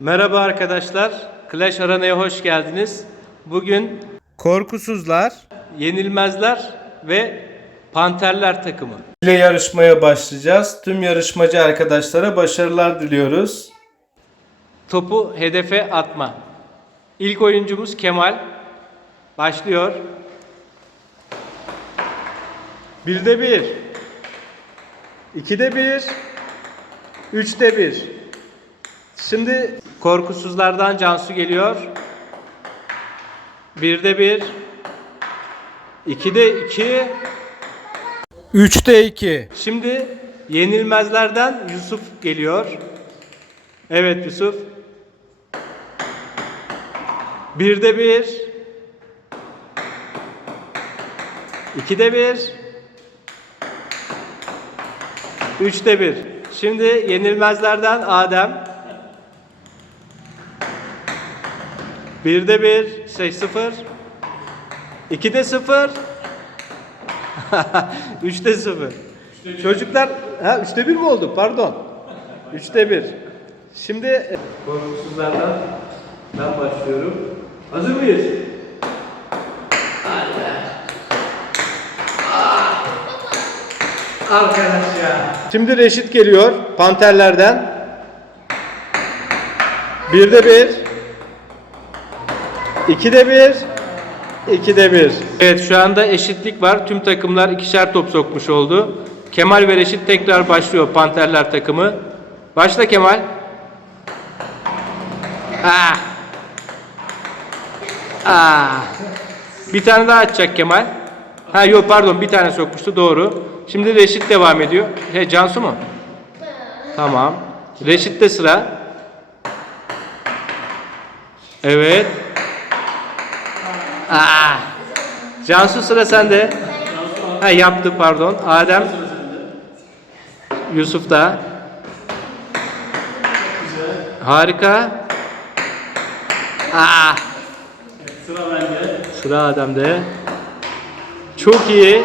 Merhaba arkadaşlar. Clash Arena'ya hoş geldiniz. Bugün Korkusuzlar, Yenilmezler ve Panterler takımı ile yarışmaya başlayacağız. Tüm yarışmacı arkadaşlara başarılar diliyoruz. Topu hedefe atma. İlk oyuncumuz Kemal. Başlıyor. Birde bir. İkide bir. Üçte bir. Şimdi korkusuzlardan Cansu geliyor. Birde bir. İkide iki. Üçte iki. Şimdi yenilmezlerden Yusuf geliyor. Evet Yusuf. Birde bir. İkide bir. Üçte bir. Şimdi yenilmezlerden Adem. Birde bir, şey sıfır. İkide sıfır. üçte sıfır. Çocuklar, ha üçte bir mi oldu? Pardon. Üçte bir. Şimdi e, korkusuzlardan ben başlıyorum. Hazır mıyız? Arkadaş ya. Şimdi Reşit geliyor Panterlerden. Birde bir. İkide bir. İkide bir. Evet şu anda eşitlik var. Tüm takımlar ikişer top sokmuş oldu. Kemal ve Reşit tekrar başlıyor Panterler takımı. Başla Kemal. Ah. Ah. Bir tane daha atacak Kemal. Ha yok pardon bir tane sokmuştu doğru. Şimdi Reşit devam ediyor. He Cansu mu? Tamam. Reşit'te sıra. Evet. Aa. Cansu sıra sende. Ha yaptı pardon. Adem. Yusuf da. Harika. Aa. Sıra bende. Sıra Adem'de. Çok iyi.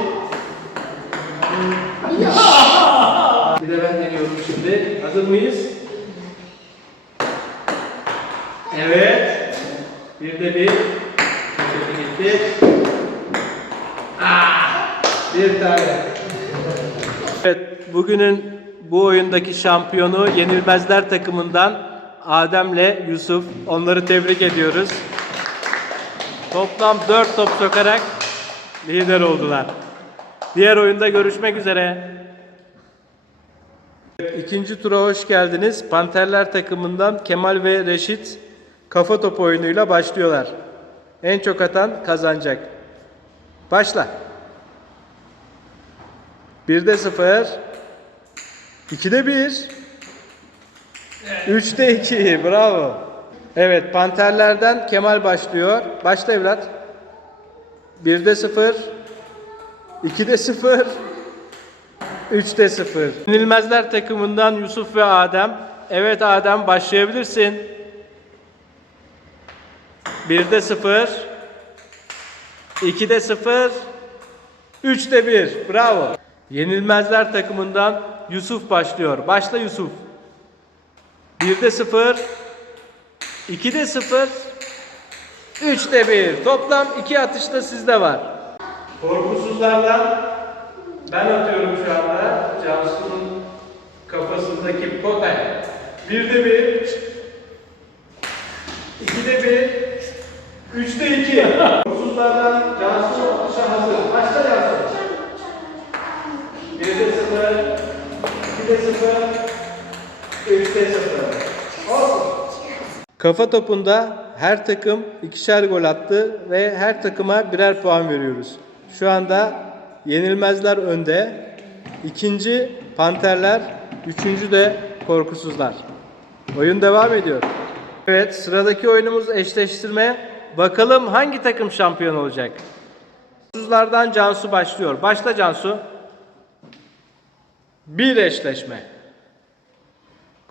Bir de ben deniyorum şimdi. Hazır mıyız? Evet. Bir de bir. Gitti. Ah! Bir tane. Evet, bugünün bu oyundaki şampiyonu Yenilmezler takımından Adem'le Yusuf. Onları tebrik ediyoruz. Toplam 4 top sokarak lider oldular. Diğer oyunda görüşmek üzere. İkinci tura hoş geldiniz. Panterler takımından Kemal ve Reşit kafa topu oyunuyla başlıyorlar. En çok atan kazanacak. Başla. 1'de 0. 2'de 1. 3'te 2. Bravo. Evet, Panterlerden Kemal başlıyor. Başla evlat. 1'de 0. 2'de 0. 3'te 0. Yenilmezler takımından Yusuf ve Adem. Evet Adem başlayabilirsin. 1'de 0. 2'de 0. 3'te 1. Bravo. Yenilmezler takımından Yusuf başlıyor. Başla Yusuf. 1'de 0. 2'de 0. 3'te 1. Toplam 2 atışta sizde var. Korkusuzlardan ben atıyorum şu anda Cansu'nun kafasındaki potaya. Birde bir, ikide bir, üçte iki. Korkusuzlardan Cansu atışa hazır. Başla Cansu. Birde sıfır, ikide sıfır, üçte sıfır. Olsun. Kafa topunda her takım ikişer gol attı ve her takıma birer puan veriyoruz. Şu anda yenilmezler önde. İkinci panterler, üçüncü de korkusuzlar. Oyun devam ediyor. Evet sıradaki oyunumuz eşleştirme. Bakalım hangi takım şampiyon olacak? Korkusuzlardan Cansu başlıyor. Başla Cansu. Bir eşleşme.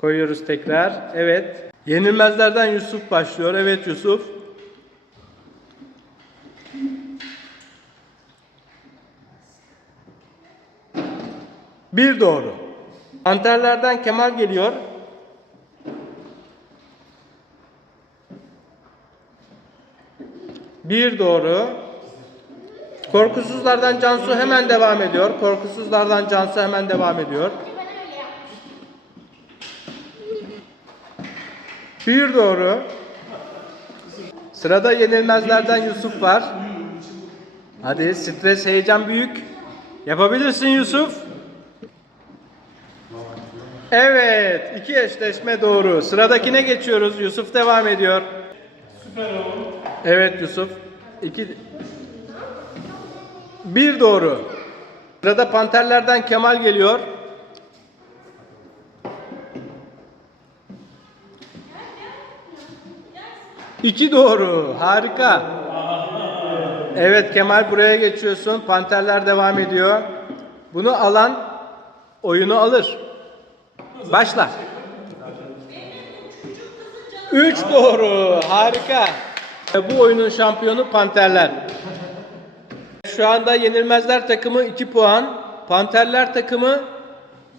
Koyuyoruz tekrar. Evet. Yenilmezlerden Yusuf başlıyor. Evet Yusuf. Bir doğru. Panterlerden Kemal geliyor. Bir doğru. Korkusuzlardan Cansu hemen devam ediyor. Korkusuzlardan Cansu hemen devam ediyor. Bir doğru. Sırada yenilmezlerden Yusuf var. Hadi stres, heyecan büyük. Yapabilirsin Yusuf. Evet, iki eşleşme doğru. Sıradakine geçiyoruz. Yusuf devam ediyor. Süper oğlum. Evet Yusuf. İki... Bir doğru. Sırada panterlerden Kemal geliyor. İki doğru. Harika. Evet Kemal buraya geçiyorsun. Panterler devam ediyor. Bunu alan oyunu alır. Başla. Üç doğru. Harika. Bu oyunun şampiyonu Panterler. Şu anda Yenilmezler takımı 2 puan. Panterler takımı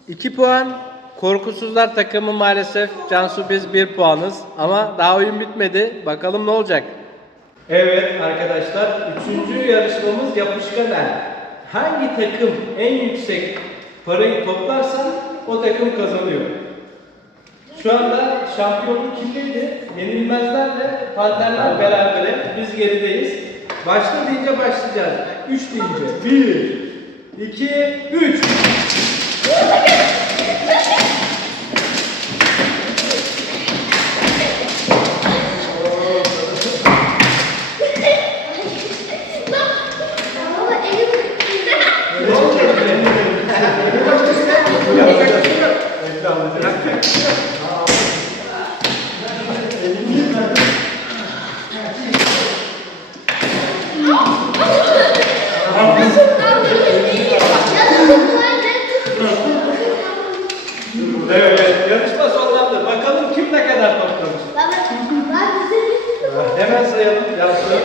2 puan. Korkusuzlar takımı maalesef Cansu biz 1 puanız. Ama daha oyun bitmedi. Bakalım ne olacak. Evet arkadaşlar. Üçüncü yarışmamız yapışkan el. Hangi takım en yüksek parayı toplarsa o takım kazanıyor. Şu anda şampiyonluk kimdeydi? Yenilmezlerle Panterler berabere. Biz gerideyiz. Başla deyince başlayacağız. 3 deyince. 1 2 3 Evet, yarışma sonlandı. Bakalım kim ne kadar toplamış. Hemen sayalım. Yansın.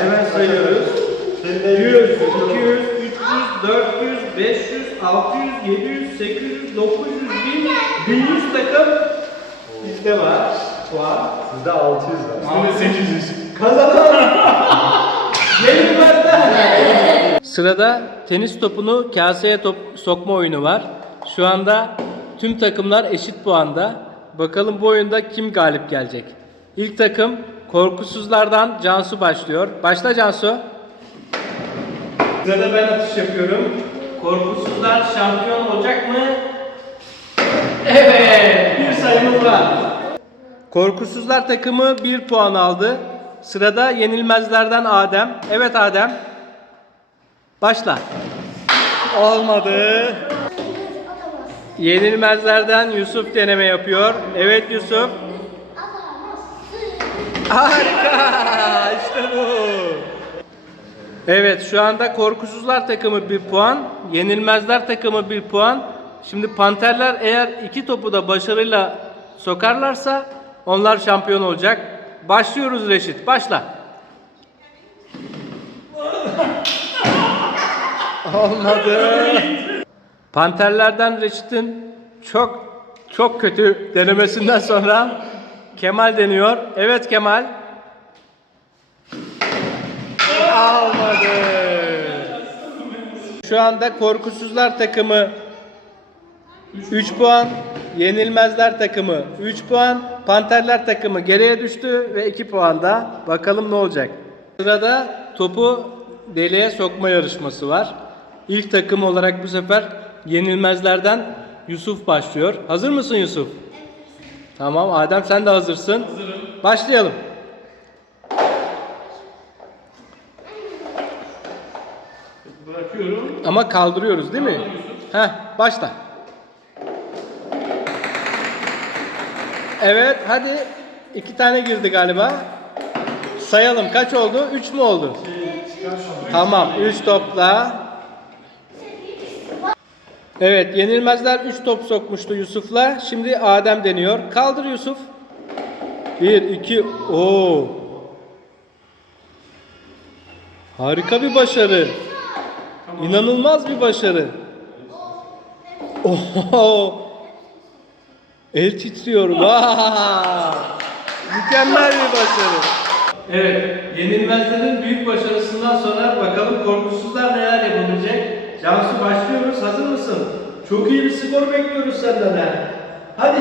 Hemen sayıyoruz. 100, 200, 300, 400, 500, 600, 700, 800, 900, 1000, 1100 takım bizde var. Puan. Sizde 600 var. Şimdi 800. Kazanan Yenilmezler. Sırada tenis topunu kaseye top sokma oyunu var. Şu anda tüm takımlar eşit puanda. Bakalım bu oyunda kim galip gelecek? İlk takım korkusuzlardan Cansu başlıyor. Başla Cansu. Sırada ben atış yapıyorum. Korkusuzlar şampiyon olacak mı? Evet, bir sayımız var. Korkusuzlar takımı 1 puan aldı. Sırada yenilmezlerden Adem. Evet Adem. Başla. Olmadı. Yenilmezlerden Yusuf deneme yapıyor. Evet Yusuf. Harika. İşte bu. Evet şu anda korkusuzlar takımı 1 puan. Yenilmezler takımı 1 puan. Şimdi panterler eğer iki topu da başarıyla sokarlarsa onlar şampiyon olacak. Başlıyoruz Reşit. Başla. Olmadı. Panterlerden Reşit'in çok çok kötü denemesinden sonra Kemal deniyor. Evet Kemal. Almadı. Şu anda korkusuzlar takımı 3 puan, yenilmezler takımı 3 puan, panterler takımı geriye düştü ve 2 puan da. Bakalım ne olacak. Sırada topu deliğe sokma yarışması var. İlk takım olarak bu sefer yenilmezlerden Yusuf başlıyor. Hazır mısın Yusuf? Tamam Adem sen de hazırsın. Hazırım. Başlayalım. Ama kaldırıyoruz değil mi? Heh, başla. Evet, hadi. iki tane girdi galiba. Sayalım kaç oldu? Üç mü oldu? Tamam, üç topla. Evet, yenilmezler 3 top sokmuştu Yusuf'la. Şimdi Adem deniyor. Kaldır Yusuf. 1 2 Oo. Harika bir başarı. İnanılmaz bir başarı. Oho. El titriyor. Vay. Mükemmel bir başarı. Evet, yenilmezlerin büyük başarısından sonra bakalım korkusuzlar neler yapabilecek. Cansu başlıyoruz, hazır mısın? Çok iyi bir skor bekliyoruz senden ha. Hadi.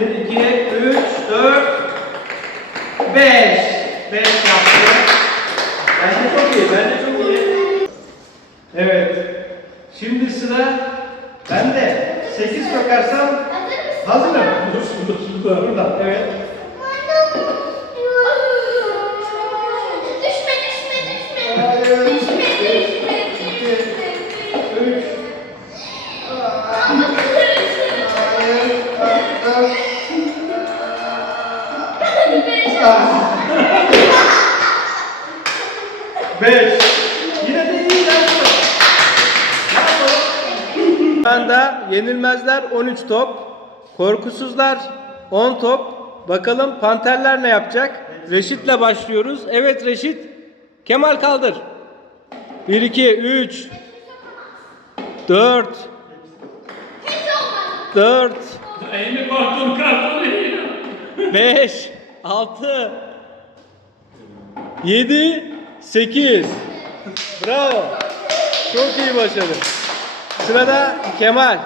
1, 2, 3, 4, 5. 5 yaptı. Bence çok iyi, bence çok iyi. Evet. Şimdi sıra bende. 8 sokarsam hazırım. Dur, dur, dur. Burada, evet. Düşme beş. Yine de iyi yaptın. Şu anda yenilmezler 13 top. Korkusuzlar 10 top. Bakalım panterler ne yapacak? Reşit'le başlıyoruz. Evet Reşit. Kemal kaldır. 1, 2, 3, 4, Hepsi olmadı. 4, Elini karton karton yiyor. 5, 6, 7, 8. Bravo. Çok iyi başarı. Sırada Kemal.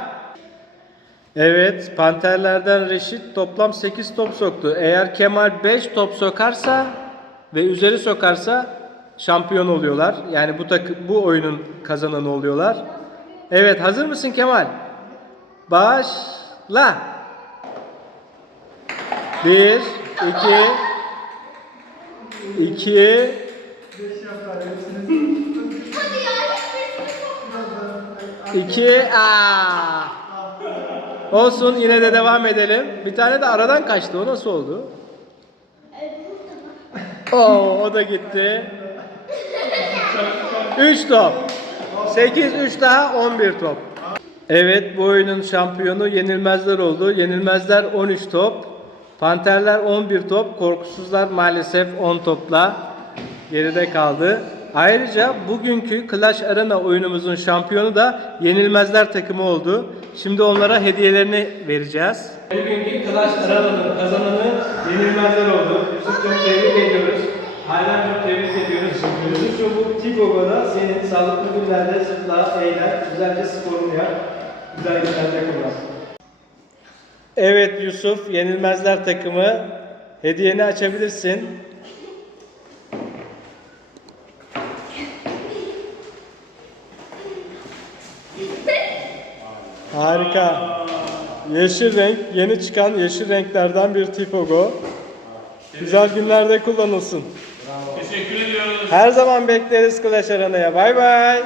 Evet, Panterlerden Reşit toplam 8 top soktu. Eğer Kemal 5 top sokarsa ve üzeri sokarsa şampiyon oluyorlar. Yani bu takı, bu oyunun kazananı oluyorlar. Evet, hazır mısın Kemal? Başla. 1 2 2 Hadi ya. 2 Aa! Olsun yine de devam edelim. Bir tane de aradan kaçtı. O nasıl oldu? Oo, o da gitti. 3 top. 8 3 daha 11 top. Evet bu oyunun şampiyonu Yenilmezler oldu. Yenilmezler 13 top. Panterler 11 top. Korkusuzlar maalesef 10 topla geride kaldı. Ayrıca bugünkü Clash Arena oyunumuzun şampiyonu da Yenilmezler takımı oldu. Şimdi onlara hediyelerini vereceğiz. Bugünkü Clash Arena'nın kazananı Yenilmezler oldu. Yusuf çok tebrik ediyoruz. Hala çok tebrik ediyoruz. Yusuf'cum bu Tigo'da senin sağlıklı günlerde zıpla, eğlen, güzelce sporunu yap. Güzel günlerde kullan. Evet Yusuf, Yenilmezler takımı hediyeni açabilirsin. Harika. Yeşil renk, yeni çıkan yeşil renklerden bir Tipogo. Güzel günlerde kullanılsın. Teşekkür ediyoruz. Her zaman bekleriz Clash Arena'ya. Bay bay.